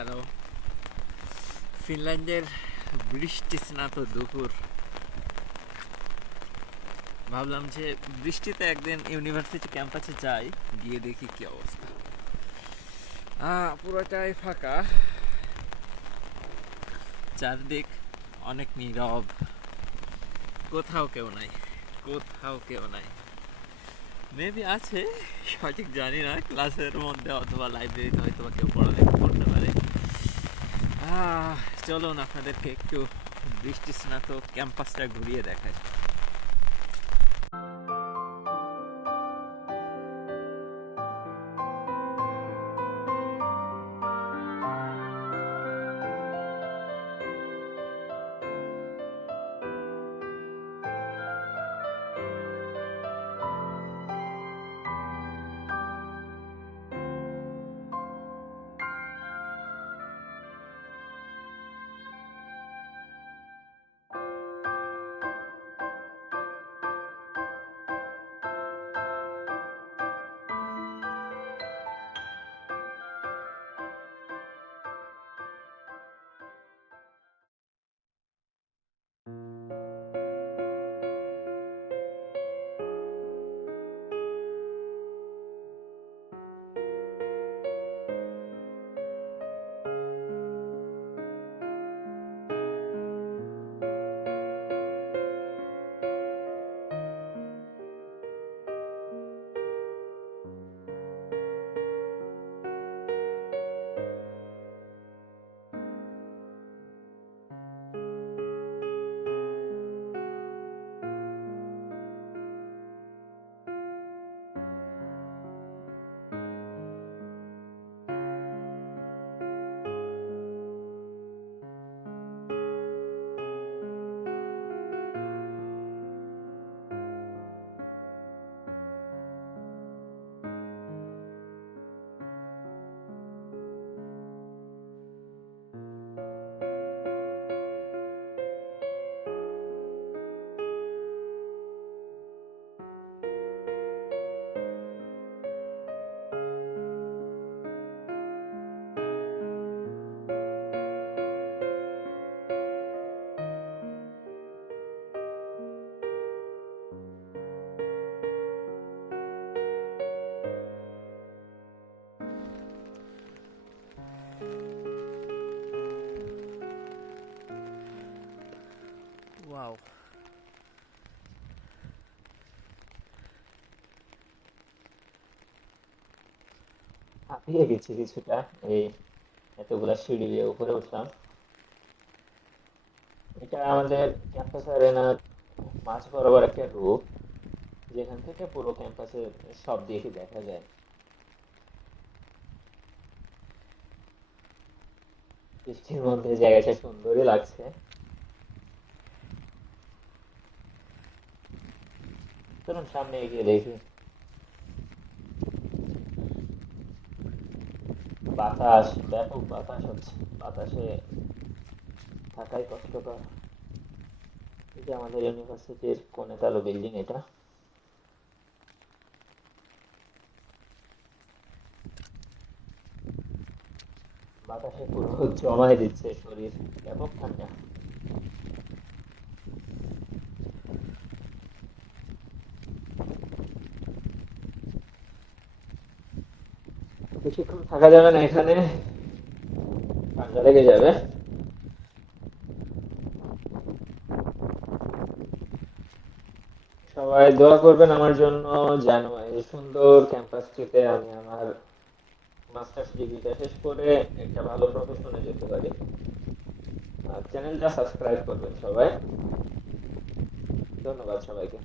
Hello. ফিনল্যান্ডের বৃষ্টি স্নাত দুপুর, ভাবলাম যে বৃষ্টিতে একদিন ইউনিভার্সিটি ক্যাম্পাসে যাই, গিয়ে দেখি কি অবস্থা। পুরোটাই ফাঁকা, চারদিক অনেক নীরব, কোথাও কেউ নাই, কোথাও কেউ নাই। মেবি আছে, সঠিক জানি না, ক্লাসের মধ্যে অথবা লাইব্রেরিতে হয়তো বা কেউ পড়ালেখা করতে পারে। চলুন আপনাদেরকে একটু বৃষ্টি স্নাত ক্যাম্পাসটা ঘুরিয়ে দেখায়। ওয়াও, হাঁপিয়ে গেছি কিছুটা। এই এতগুলা সিঁড়ি দিয়ে উপরে উঠলাম। এটা আমাদের ক্যাম্পাস অ্যারেনার মাঝ বরাবর একটা রূপ, যেখান থেকে পুরো ক্যাম্পাসের সব দিকই দেখা যায়। বৃষ্টির মধ্যে জায়গাটা সুন্দরই লাগছে। চলুন সামনে এগিয়ে দেখি। বাতাস, ব্যাপক বাতাস হচ্ছে, বাতাসে থাকাই কষ্টকর। এই যে আমাদের ইউনিভার্সিটির কোণে তালো বিল্ডিং এটা। বাতাসে পুরো জমায় দিচ্ছে শরীর, ব্যাপক ঠান্ডা। বেশিক্ষণ থাকা যাবে না এখানে, ঠান্ডা লেগে যাবে। সবাই দোয়া করবেন আমার জন্য, যেন এই সুন্দর ক্যাম্পাসটিতে আমি আমার মাস্টার্স ডিগ্রিটা শেষ করে একটা ভালো প্রফেশনে যেতে পারি। আর চ্যানেলটা সাবস্ক্রাইব করবেন সবাই। ধন্যবাদ সবাইকে।